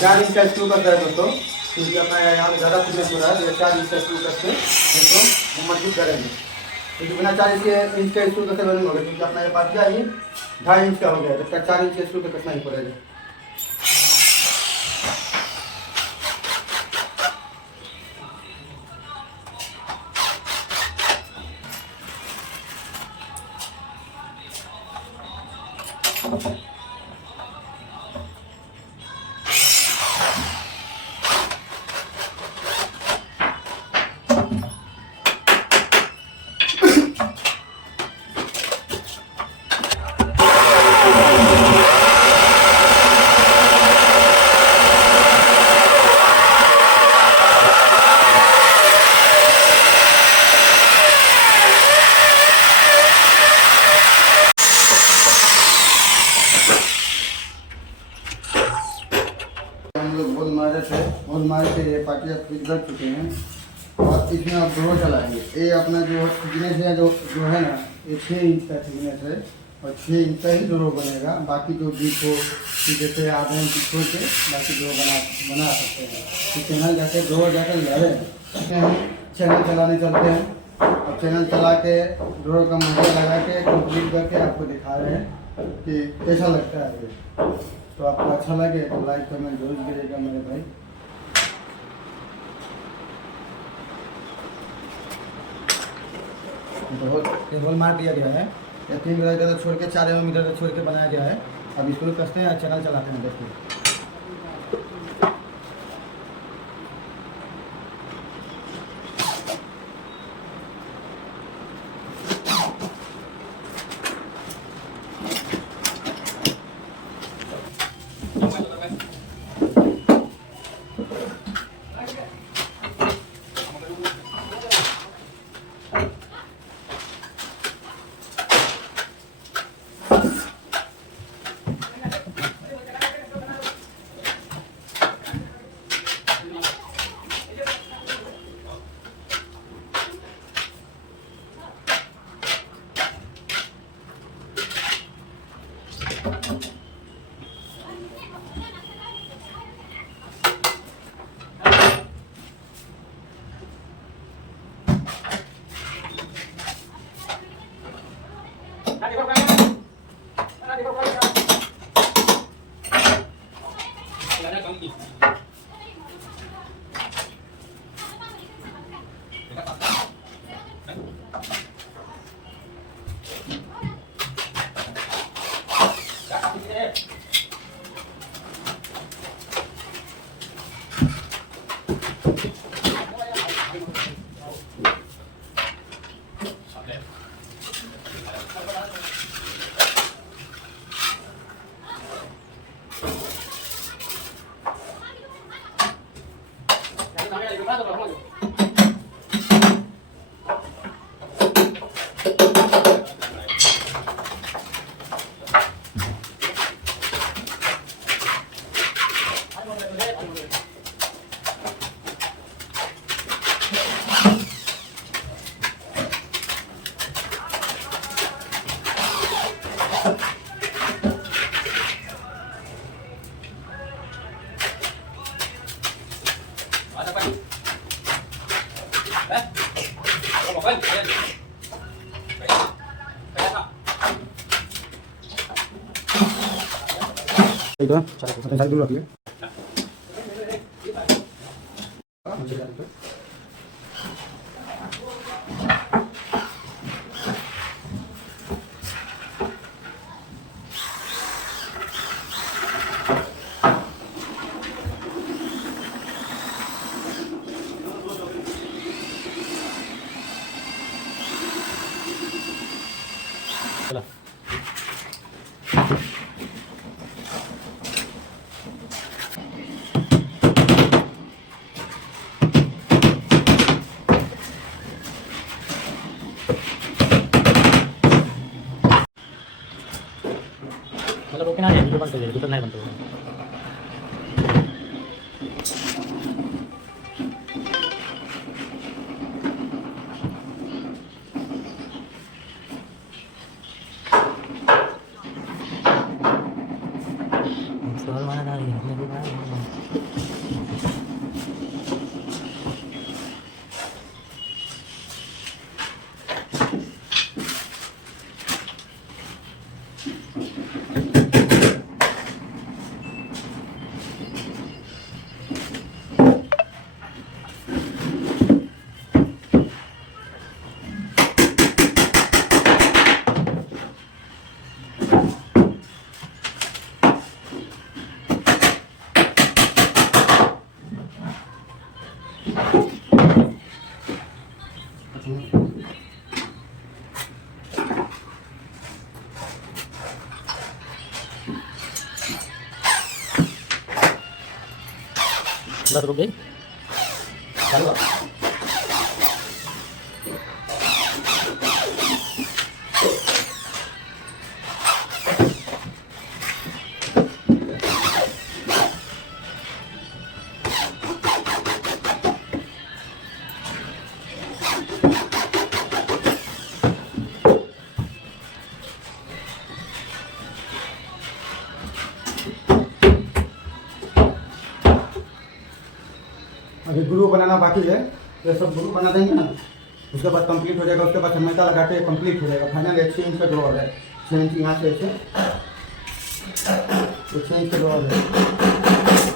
चार इंच का स्क्रू करता है दोस्तों, क्योंकि अपना यहाँ ज़्यादा फिटनेस हो रहा है। 4 इंच का स्क्रू करके इसको हम मजबूत करेंगे, क्योंकि बिना 4 इंच का स्क्रू करते नहीं होगा, क्योंकि अपना ये पाटिया ही 2.5 इंच का हो गया, जब तक 4 इंच के स्क्रू का कसना ही पड़ेगा। अलमारी से ये पाटिया फिट कर चुके हैं और इसमें आप ड्रॉर चलाएंगे। ये अपना जो थिकनेस है जो है ना, ये 6 इंच का थिकनेस है और 6 इंच का ही ड्रॉर बनेगा। बाकी जो बीच हो जैसे आधे इंच छोड़ के बाकी ड्रॉर बना सकते हैं। तो चैनल जाके ड्रॉर जाकर लड़े हम चैनल चलाने चलते हैं और चैनल चला के ड्रॉर का मजा लगा के कंप्लीट करके आपको दिखा रहे हैं कि कैसा लगता है ये। तो आपको अच्छा लगे तो लाइक कमेंट जरूर करिएगा मेरे भाई। टेबल मार दिया गया है, या 3 मीटर छोड़ के 4 मीटर छोड़ के बनाया गया है। अब इसको कसते हैं, चैनल चलाते हैं। देखिए दूर रखिए। चला मतलब ओके ना है जो बनते हैं जो नहीं बनते soal mana tadi बस रुक गई चालू अभी ग्लू बनाना बाकी है, ये सब ग्लू बना देंगे ना, उसके बाद कंप्लीट हो जाएगा। उसके बाद हमेशा लगा के कंप्लीट हो जाएगा। फाइनल 6 इंच का ड्रॉअर है, 6 इंच यहाँ से ऐसे 6 इंच का ड्रॉअर है।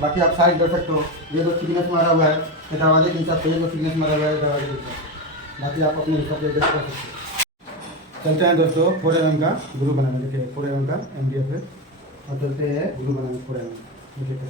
बाकी आप साइज देख सकते हो, ये तो थिकनेस मारा हुआ है दरवाजे के हिसाब से, ये तो थिकनेस मारा हुआ है दरवाजे के हिसाब। बाकी आप अपने हिसाब से एडजस्ट कर सकते हो। चलते हैं दोस्तों 4 mm का ग्लू बनाने, देखिए 4 mm का MDF है, और चलते हैं ग्लू बनाने 4 mm। देखिए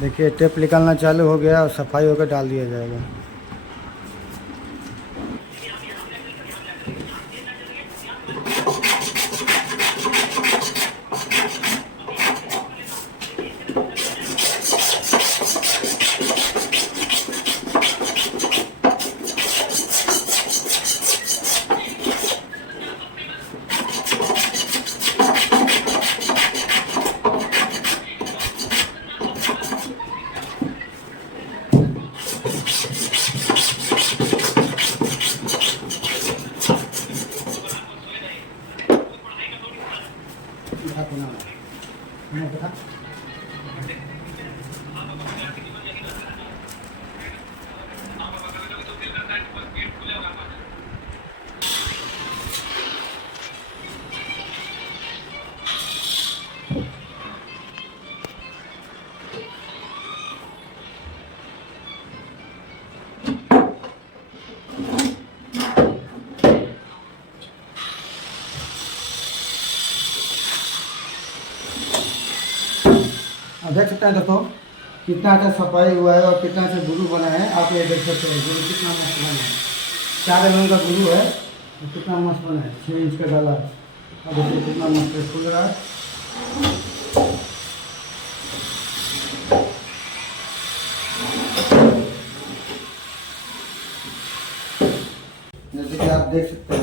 देखिए टेप निकालना चालू हो गया और सफाई होकर डाल दिया जाएगा। देख सकते हैं दोस्तों कितना अच्छा सफाई हुआ है और कितना अच्छा गुरु बना है। आप ये देख सकते हैं गुरु कितना मस्त बना है। 4 mm का गुरु है और कितना मस्त बना है। 6 इंच का डाला अब देखिए कितना मस्त खुल रहा है। जैसे कि आप देख सकते हैं